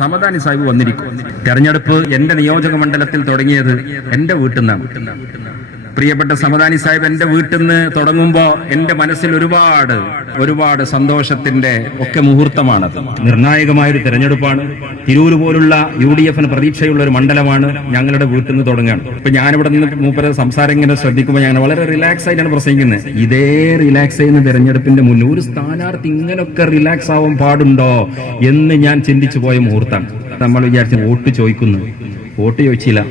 സമദാനി സാഹിബ് വന്നിരിക്കും. തെരഞ്ഞെടുപ്പ് എന്റെ നിയോജക മണ്ഡലത്തിൽ തുടങ്ങിയത് എന്റെ വീട്ടിൽ നിന്നാണ്. പ്രിയപ്പെട്ട സമദാനി സാഹിബ് എന്റെ വീട്ടിൽ നിന്ന് തുടങ്ങുമ്പോ എന്റെ മനസ്സിൽ ഒരുപാട് ഒരുപാട് സന്തോഷത്തിന്റെ ഒക്കെ മുഹൂർത്തമാണത്. നിർണായകമായ ഒരു തെരഞ്ഞെടുപ്പാണ്. തിരൂര് പോലുള്ള യു ഡി എഫിന് പ്രതീക്ഷയുള്ള ഒരു മണ്ഡലമാണ് ഞങ്ങളുടെ വീട്ടിൽ നിന്ന് തുടങ്ങുകയാണ് ഇപ്പൊ ഞാനിവിടെ നിന്ന് മൂപ്പര സംസാരം ഇങ്ങനെ ശ്രദ്ധിക്കുമ്പോൾ ഞാൻ വളരെ റിലാക്സ് ആയിട്ടാണ് പ്രസംഗിക്കുന്നത്. ഇതേ റിലാക്സ് ചെയ്യുന്ന തെരഞ്ഞെടുപ്പിന്റെ മുന്നിൽ ഒരു സ്ഥാനാർത്ഥി ഇങ്ങനൊക്കെ റിലാക്സ് ആവാൻ പാടുണ്ടോ എന്ന് ഞാൻ ചിന്തിച്ചു പോയ മുഹൂർത്തം. നമ്മൾ വിചാരിച്ചു വോട്ട് ചോദിക്കുന്നു. വോട്ട് ചോദിച്ചില്ല.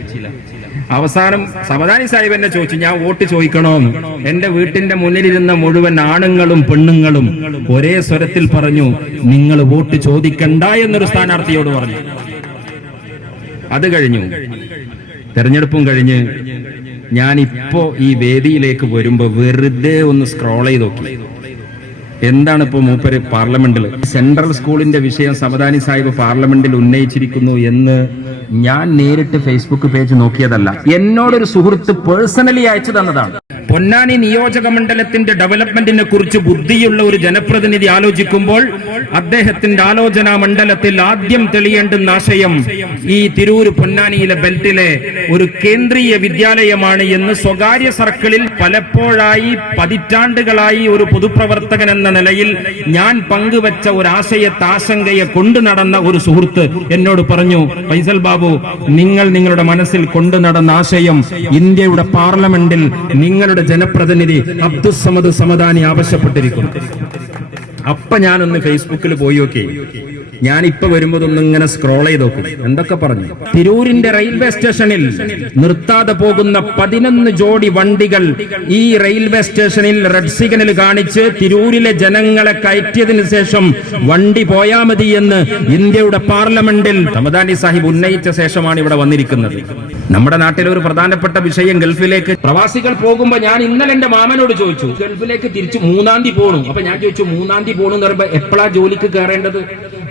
അവസാനം സമദാനി സാഹിബ് എന്നെ ചോദിച്ചു ഞാൻ വോട്ട് ചോദിക്കണോന്ന്. എന്റെ വീട്ടിന്റെ മുന്നിലിരുന്ന മുഴുവൻ ആണുങ്ങളും പെണ്ണുങ്ങളും ഒരേ സ്വരത്തിൽ പറഞ്ഞു നിങ്ങൾ വോട്ട് ചോദിക്കണ്ട എന്നൊരു സ്ഥാനാർത്ഥിയോട് പറഞ്ഞു. അത് കഴിഞ്ഞു. തെരഞ്ഞെടുപ്പും കഴിഞ്ഞ് ഞാൻ ഇപ്പോ ഈ വേദിയിലേക്ക് വരുമ്പോ വെറുതെ ഒന്ന് സ്ക്രോൾ ചെയ്ത് നോക്കി. എന്താണ് ഇപ്പോൾ മൂപ്പര് പാർലമെന്റിൽ സെൻട്രൽ സ്കൂളിന്റെ വിഷയം സമദാനി സാഹിബ് പാർലമെന്റിൽ ഉന്നയിച്ചിരിക്കുന്നു എന്ന് ഞാൻ നേരിട്ട് ഫേസ്ബുക്ക് പേജ് നോക്കിയതല്ല. എന്നോടൊരു സുഹൃത്ത് പേഴ്സണലി അയച്ചു തന്നതാണ്. പൊന്നാനി നിയോജക മണ്ഡലത്തിന്റെ ഡെവലപ്മെന്റിനെ കുറിച്ച് ബുദ്ധിയുള്ള ഒരു ജനപ്രതിനിധി ആലോചിക്കുമ്പോൾ അദ്ദേഹത്തിന്റെ ആലോചനാ മണ്ഡലത്തിൽ ആദ്യം തെളിയേണ്ടുന്ന ആശയം ഈ തിരൂര് പൊന്നാനിയിലെ ബെൽറ്റിലെ ഒരു കേന്ദ്രീയ വിദ്യാലയമാണ് എന്ന് സ്വകാര്യ സർക്കിളിൽ പലപ്പോഴായി പതിറ്റാണ്ടുകളായി ഒരു പൊതുപ്രവർത്തകൻ എന്ന നിലയിൽ ഞാൻ പങ്കുവച്ച ഒരു ആശയത്തെ ആശങ്കയെ കൊണ്ടു നടന്ന ഒരു സുഹൃത്ത് എന്നോട് പറഞ്ഞു ഫൈസൽ ബാബു നിങ്ങൾ നിങ്ങളുടെ മനസ്സിൽ കൊണ്ടു നടന്ന ആശയം ഇന്ത്യയുടെ പാർലമെന്റിൽ നിങ്ങളുടെ ജനപ്രതിനിധി അബ്ദുസമദ് സമദാനി ആവശ്യപ്പെട്ടിരിക്കുന്നു. അപ്പൊ ഞാനൊന്ന് ഫേസ്ബുക്കിൽ പോയി നോക്കി. ഞാൻ ഇപ്പൊ വരുമ്പോഴൊന്നും ഇങ്ങനെ സ്ക്രോൾ ചെയ്ത് നോക്കും. എന്തൊക്കെ പറഞ്ഞു? തിരൂരിന്റെ റെയിൽവേ സ്റ്റേഷനിൽ നിർത്താതെ പോകുന്ന പതിനൊന്ന് ജോഡി വണ്ടികൾ ഈ റെയിൽവേ സ്റ്റേഷനിൽ റെഡ് സിഗ്നൽ കാണിച്ച് തിരൂരിലെ ജനങ്ങളെ കയറ്റിയതിനു ശേഷം വണ്ടി പോയാ മതി എന്ന് ഇന്ത്യയുടെ പാർലമെന്റിൽ റമദാനി സാഹിബ് ഉന്നയിച്ച ശേഷമാണ് ഇവിടെ വന്നിരിക്കുന്നത്. നമ്മുടെ നാട്ടിലെ ഒരു പ്രധാനപ്പെട്ട വിഷയം ഗൾഫിലേക്ക്. പ്രവാസികൾ പോകുമ്പോ ഞാൻ ഇന്നലെ എന്റെ മാമനോട് ചോദിച്ചു ഗൾഫിലേക്ക് തിരിച്ചു മൂന്നാം തീയതി പോണു. അപ്പൊ ഞാൻ ചോദിച്ചു മൂന്നാം തീയതി പോണു എന്ന് പറയുമ്പോ എപ്പോഴാ ജോലിക്ക് കയറേണ്ടത്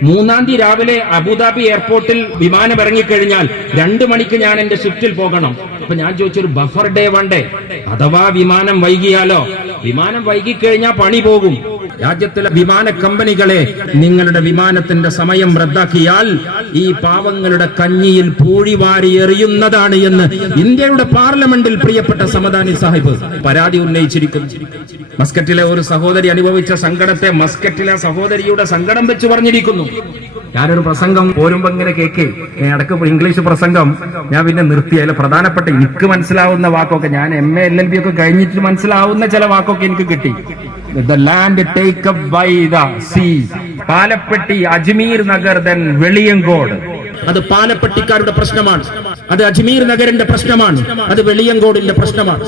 മൂന്നാം തീയതി രാവിലെ അബുദാബി എയർപോർട്ടിൽ വിമാനം ഇറങ്ങിക്കഴിഞ്ഞാൽ രണ്ടു മണിക്ക് ഞാൻ എന്റെ ഷിഫ്റ്റിൽ പോകണം. അപ്പൊ ഞാൻ ചോദിച്ചൊരു ബഫർ ഡേ വൺ ഡേ. അഥവാ വിമാനം വൈകിയാലോ? വിമാനം വൈകിക്കഴിഞ്ഞാൽ പണി പോകും. രാജ്യത്തിലെ വിമാന കമ്പനികളെ നിങ്ങളുടെ വിമാനത്തിന്റെ സമയം റദ്ദാക്കിയാൽ ഈ പാവങ്ങളുടെ കഞ്ഞിയിൽ പൂഴി വാരി എറിയുന്നതാണ് എന്ന് ഇന്ത്യയുടെ പാർലമെന്റിൽ പ്രിയപ്പെട്ട സമദാനി സാഹിബ് പരാതി ഉന്നയിച്ചിരിക്കുന്നു. മസ്കറ്റിലെ ഒരു സഹോദരി അനുഭവിച്ച സങ്കടത്തെ മസ്കറ്റിലെ സഹോദരിയുടെ സങ്കടം വെച്ച് പറഞ്ഞിരിക്കുന്നു. ഞാനൊരു പ്രസംഗം പോരുമ്പോ ഇങ്ങനെ കേക്ക്. ഇടയ്ക്ക് ഇംഗ്ലീഷ് പ്രസംഗം. ഞാൻ പിന്നെ നിർത്തി. അതിൽ പ്രധാനപ്പെട്ട എനിക്ക് മനസ്സിലാവുന്ന വാക്കൊക്കെ ഞാൻ M A L L B ഒക്കെ കഴിഞ്ഞിട്ട് മനസ്സിലാവുന്ന ചില വാക്കൊക്കെ എനിക്ക് കിട്ടി. The land take up by the sea Palappetti Ajmeer Nagar then Veliyankode. അത് പാലപ്പെട്ടിക്കാരുടെ പ്രശ്നമാണ്. അത് അജ്മീർ നഗറിന്റെ പ്രശ്നമാണ്. അത് വെളിയങ്കോടിന്റെ പ്രശ്നമാണ്.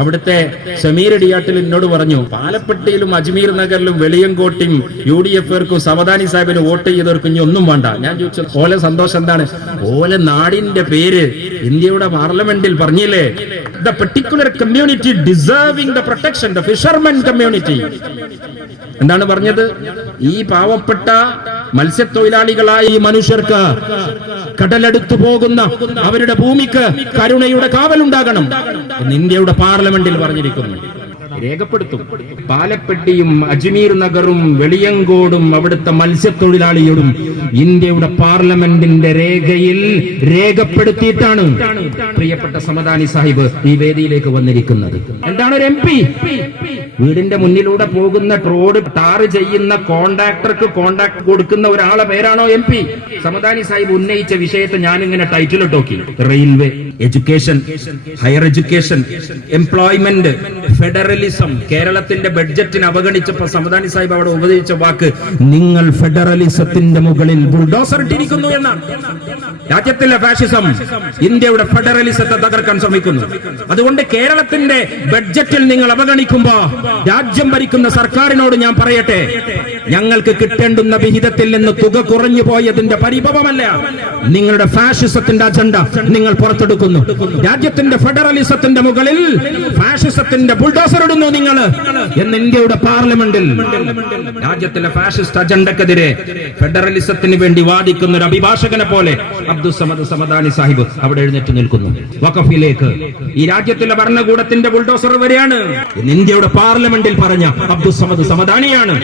അവിടുത്തെ സമീർ ഇടിയാട്ടിൽ എന്നോട് പറഞ്ഞു പാലപ്പെട്ടിയിലും അജ്മീർ നഗറിലും വെളിയങ്കോട്ടും യു ഡി എഫുകാർക്കും സമദാനി സാഹിബിന് വോട്ട് ചെയ്തവർക്കും ഇനി ഒന്നും വേണ്ട. ഞാൻ ചോദിച്ചു ഓലെ സന്തോഷം എന്താണ്? ഓലെ നാടിന്റെ പേര് ഇന്ത്യയുടെ പാർലമെന്റിൽ പറഞ്ഞില്ലേ? The particular community deserving the protection the fisherman community എന്താണ് പറഞ്ഞത്? ഈ പാവപ്പെട്ട മത്സ്യത്തൊഴിലാളികളായ ഈ മനുഷ്യർക്ക് കടലെടുത്തു പോകുന്ന അവരുടെ ഭൂമിക്ക് കരുണയുടെ കാവലുണ്ടാകണം എന്ന് ഇന്ത്യയുടെ പാർലമെന്റിൽ പറഞ്ഞിരിക്കുന്നു. രേഖപ്പെടുത്തും. പാലപ്പെട്ടിയും അജ്മീർ നഗറും വെളിയങ്കോടും അവിടുത്തെ മത്സ്യത്തൊഴിലാളിയോടും ഇന്ത്യയുടെ പാർലമെന്റിന്റെ രേഖയിൽ രേഖപ്പെടുത്തിയിട്ടാണ് പ്രിയപ്പെട്ട സമദാനി സാഹിബ് ഈ വേദിയിലേക്ക് വന്നിരിക്കുന്നത്. എന്താണ് ഒരു എം പി? വീടിന്റെ മുന്നിലൂടെ പോകുന്ന റോഡ് ടാർ ചെയ്യുന്ന കോണ്ടാക്ടർക്ക് കോണ്ടാക്ട് കൊടുക്കുന്ന ഒരാളെ പേരാണോ എം പി? സമദാനി സാഹിബ് ഉന്നയിച്ച വിഷയത്തെ ഞാനിങ്ങനെ നോക്കി railway education higher education employment federalism കേരളത്തിന്റെ ബഡ്ജറ്റിന് അവഗണിച്ചപ്പോ സമദാനി സാഹിബ് അവിടെ ഉപദേശിച്ച വാക്ക് നിങ്ങൾ ഫെഡറലിസത്തിന്റെ മുകളിൽ ബുൾഡോസർ ഇട്ടിരിക്കുന്നു എന്നാണ്. രാജ്യത്തിലെ ഫാഷിസം ഇന്ത്യയുടെ ഫെഡറലിസത്തെ തകർക്കാൻ ശ്രമിക്കുന്നു. അതുകൊണ്ട് കേരളത്തിന്റെ ബഡ്ജറ്റിൽ നിങ്ങൾ അവഗണിക്കുമ്പോ രാജ്യം ഭരിക്കുന്ന സർക്കാരിനോട് ഞാൻ പറയട്ടെ ഞങ്ങൾക്ക് കിട്ടേണ്ടുന്ന വിഹിതത്തിൽ നിന്ന് തുക കുറഞ്ഞു പോയതിന്റെ പരിഭവമല്ല. നിങ്ങളുടെ ഫാഷിസത്തിന്റെ അജണ്ട നിങ്ങൾ പുറത്തെടുക്കുന്നു. രാജ്യത്തിന്റെ ഫെഡറലിസത്തിന്റെ മുകളിൽ ഫാഷിസത്തിന്റെ ബുൾഡോസർ ഇടുന്നു നിങ്ങൾ എന്ന് ഇന്ത്യയുടെ പാർലമെന്റിൽ. രാജ്യത്തിലെ ഫാഷിസ്റ്റ് അജണ്ടക്കെതിരെ ഫെഡറലിസത്തിന് വേണ്ടി വാദിക്കുന്ന ഒരു അഭിഭാഷകനെ പോലെ അബ്ദുൽ സമദ് സമദാനി സാഹിബ് അവിടെ എഴുന്നേറ്റ് നിൽക്കുന്നു. വഖഫിലേക്ക്. ഈ രാജ്യത്തിലെ ഭരണകൂടത്തിന്റെ ബുൾഡോസർ വരെയാണ്. ഇന്ത്യയുടെ പാർലമെന്റിൽ പറഞ്ഞ അബ്ദുൽ സമദ് സമദാനിയാണ്.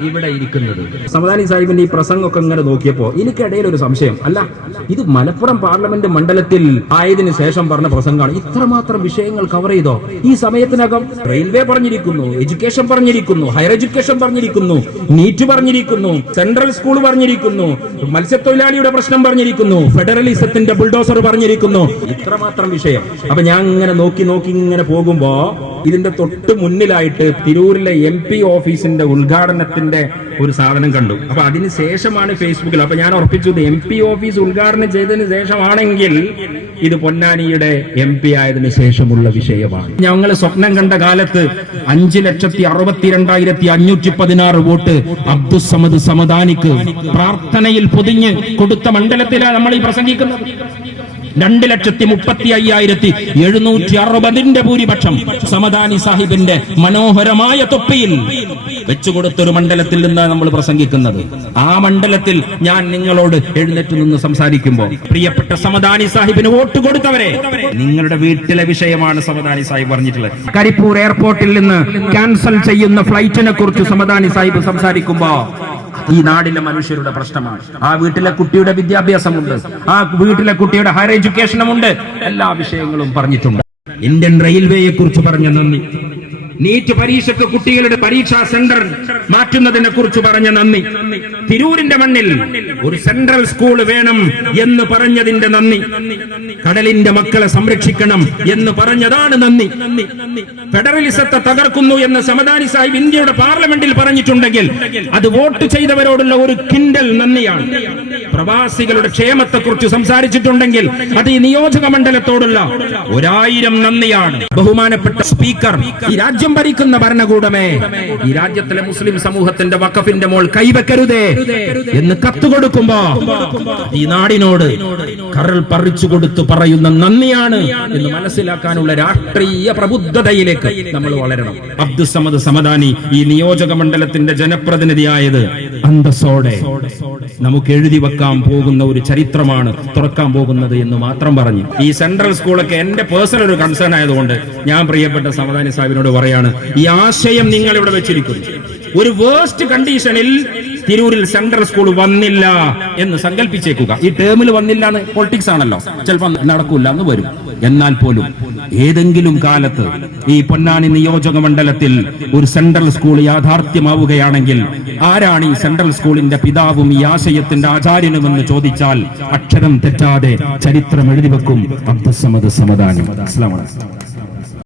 ഇവിടെ ഇരിക്കുന്നത്. സമദാനി സാഹിബിന്റെ ഈ പ്രസംഗമൊക്കെ ഇങ്ങനെ നോക്കിയപ്പോ എനിക്കിടയിൽ ഒരു സംശയം. അല്ല ഇത് മലപ്പുറം പാർലമെന്റ് മണ്ഡലത്തിൽ ആയതിനു ശേഷം പറഞ്ഞ പ്രസംഗമാണ്. ഇത്രമാത്രം വിഷയങ്ങൾ കവർ ചെയ്തോ? ഈ സമയത്തിനകം റെയിൽവേ പറഞ്ഞിരിക്കുന്നു എഡ്യൂക്കേഷൻ പറഞ്ഞിരിക്കുന്നു ഹയർ എഡ്യൂക്കേഷൻ പറഞ്ഞിരിക്കുന്നു നീറ്റ് പറഞ്ഞിരിക്കുന്നു സെൻട്രൽ സ്കൂൾ പറഞ്ഞിരിക്കുന്നു മത്സ്യത്തൊഴിലാളിയുടെ പ്രശ്നം പറഞ്ഞിരിക്കുന്നു ഫെഡറലിസത്തിന്റെ ബുൾഡോസർ പറഞ്ഞിരിക്കുന്നു. ഇത്രമാത്രം വിഷയം. അപ്പൊ ഞാൻ ഇങ്ങനെ നോക്കി നോക്കി ഇങ്ങനെ പോകുമ്പോ ഇതിന്റെ തൊട്ട് മുന്നിലായിട്ട് തിരൂരിലെ എം പി ഓഫീസിന്റെ ഉദ്ഘാടനത്തിന്റെ ഒരു സാധനം കണ്ടു. അപ്പൊ അതിന് ശേഷമാണ് ഫേസ്ബുക്കിൽ അപ്പൊ ഞാൻ ഉറപ്പിച്ചത് എം പി ഓഫീസ് ഉദ്ഘാടനം ചെയ്തതിന് ശേഷമാണെങ്കിൽ ഇത് പൊന്നാനിയുടെ എം പി ആയതിനു ശേഷമുള്ള വിഷയമാണ്. ഞങ്ങൾ സ്വപ്നം കണ്ട കാലത്ത് അഞ്ചു ലക്ഷത്തി അറുപത്തിരണ്ടായിരത്തി അഞ്ഞൂറ്റി പതിനാറ് വോട്ട് അബ്ദുസമദ് സമദാനിക്ക് പ്രാർത്ഥനയിൽ പൊതിഞ്ഞ് കൊടുത്ത മണ്ഡലത്തിലാണ് നമ്മൾ ഈ പ്രസംഗിക്കുന്നത്. രണ്ട് ലക്ഷത്തി മുപ്പത്തി അയ്യായിരത്തി എഴുന്നൂറ്റി അറുപതിന്റെ ഭൂരിപക്ഷം സമദാനി സാഹിബിന്റെ മനോഹരമായ തൊപ്പിയിൽ വെച്ചുകൊടുത്തൊരു മണ്ഡലത്തിൽ നിന്നാണ് നമ്മൾ പ്രസംഗിക്കുന്നത്. ആ മണ്ഡലത്തിൽ ഞാൻ നിങ്ങളോട് എഴുന്നേറ്റ് നിന്ന് സംസാരിക്കുമ്പോൾ പ്രിയപ്പെട്ട സമദാനി സാഹിബിന് വോട്ട് കൊടുത്തവരെ നിങ്ങളുടെ വീട്ടിലെ വിഷയമാണ് സമദാനി സാഹിബ് പറഞ്ഞിട്ടുള്ളത്. കരിപ്പൂർ എയർപോർട്ടിൽ നിന്ന് ക്യാൻസൽ ചെയ്യുന്ന ഫ്ലൈറ്റിനെ കുറിച്ച് സമദാനി സാഹിബ് സംസാരിക്കുമ്പോ ഈ നാടിലെ മനുഷ്യരുടെ പ്രശ്നമാണ്. ആ വീട്ടിലെ കുട്ടിയുടെ വിദ്യാഭ്യാസമുണ്ട്. ആ വീട്ടിലെ കുട്ടിയുടെ ഹയർ എഡ്യൂക്കേഷനുമുണ്ട് എല്ലാ വിഷയങ്ങളും പറഞ്ഞിട്ടുണ്ട്. ഇന്ത്യൻ റെയിൽവേയെ കുറിച്ച് പറഞ്ഞ നന്ദി. നീറ്റ് പരീക്ഷയ്ക്ക് കുട്ടികളുടെ പരീക്ഷാ സെന്റർ മാറ്റുന്നതിനെ കുറിച്ച് പറഞ്ഞ നന്ദി. തിരൂരിന്റെ മണ്ണിൽ ഒരു സെൻട്രൽ സ്കൂൾ വേണം എന്ന് പറഞ്ഞതിന്റെ നന്ദി. കടലിന്റെ മക്കളെ സംരക്ഷിക്കണം എന്ന് പറഞ്ഞതാണ് നന്ദി. ഫെഡറലിസത്തെ തകർക്കുന്നു എന്ന് സമദാനി സാഹിബ് ഇന്ത്യയുടെ പാർലമെന്റിൽ പറഞ്ഞിട്ടുണ്ടെങ്കിൽ അത് വോട്ട് ചെയ്തവരോടുള്ള ഒരു കിൻഡൽ നന്ദിയാണ്. പ്രവാസികളുടെ ക്ഷേമത്തെ കുറിച്ച് സംസാരിച്ചിട്ടുണ്ടെങ്കിൽ അത് ഈ നിയോജക മണ്ഡലത്തോടുള്ള ഒരായിരം നന്ദിയാണ്. ബഹുമാനപ്പെട്ട സ്പീക്കർ ഈ രാജ്യം ഭരിക്കുന്ന ഭരണകൂടമേ ഈ രാജ്യത്തിലെ മുസ്ലിം സമൂഹത്തിന്റെ വക്കഫിന്റെ മോൾ കൈവെക്കരുതേ എന്ന് കത്ത് കൊടുക്കുമ്പോ ഈ നാടിനോട് കരൾ പറിച്ചു കൊടുത്തു പറയുന്ന നന്ദിയാണ് എന്ന് മനസ്സിലാക്കാനുള്ള രാഷ്ട്രീയ പ്രബുദ്ധതയിലേക്ക് നമ്മൾ വളരണം. അബ്ദുസമദ് സമദാനി ഈ നിയോജക മണ്ഡലത്തിന്റെ ജനപ്രതിനിധിയായത് അന്തസ്സോടെ. നമുക്ക് എഴുതി വെക്കാൻ പോകുന്ന ഒരു ചരിത്രമാണ് തുറക്കാൻ പോകുന്നത് എന്ന് മാത്രം പറഞ്ഞു. ഈ സെൻട്രൽ സ്കൂളൊക്കെ എന്റെ പേഴ്സണൽ ഒരു കൺസേൺ ആയതുകൊണ്ട് ഞാൻ പ്രിയപ്പെട്ട സമദാനി സാഹിബിനോട് പറയാണ് ഈ ആശയം നിങ്ങൾ ഇവിടെ വെച്ചിരിക്കുന്നു. ഒരു വേസ്റ്റ് കണ്ടീഷനിൽ തിരൂരിൽ സെൻട്രൽ സ്കൂൾ വന്നില്ല എന്ന് സങ്കല്പിച്ചേക്കുക ഈ ടേമിൽ വന്നില്ല എന്ന് പൊളിറ്റിക്സ് ആണല്ലോ. ചിലപ്പോൾ നടക്കൂല എന്ന് വരും. എന്നാൽ പോലും ഏതെങ്കിലും കാലത്ത് ഈ പൊന്നാനി നിയോജക മണ്ഡലത്തിൽ ഒരു സെൻട്രൽ സ്കൂൾ യാഥാർത്ഥ്യമാവുകയാണെങ്കിൽ ആരാണ് ഈ സെൻട്രൽ സ്കൂളിന്റെ പിതാവും ഈ ആശയത്തിന്റെ ആചാര്യനുമെന്ന് ചോദിച്ചാൽ അക്ഷരം തെറ്റാതെ ചരിത്രം എഴുതി വെക്കും. അബ്ദുസമദ് സമദാനം.